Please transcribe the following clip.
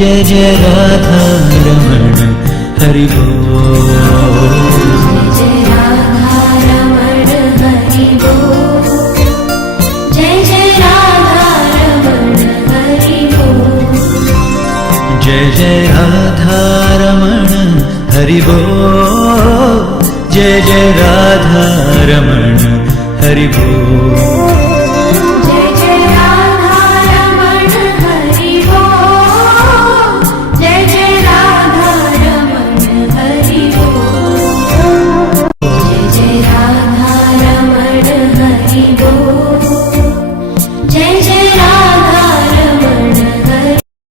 जय जय राधा रमण हरि बोल। जय राधा रमण हरि बोल। जय जय राधा रमण हरि बोल। जय जय राधा रमण हरि बोल। जय जय राधा रमण हरि बोल।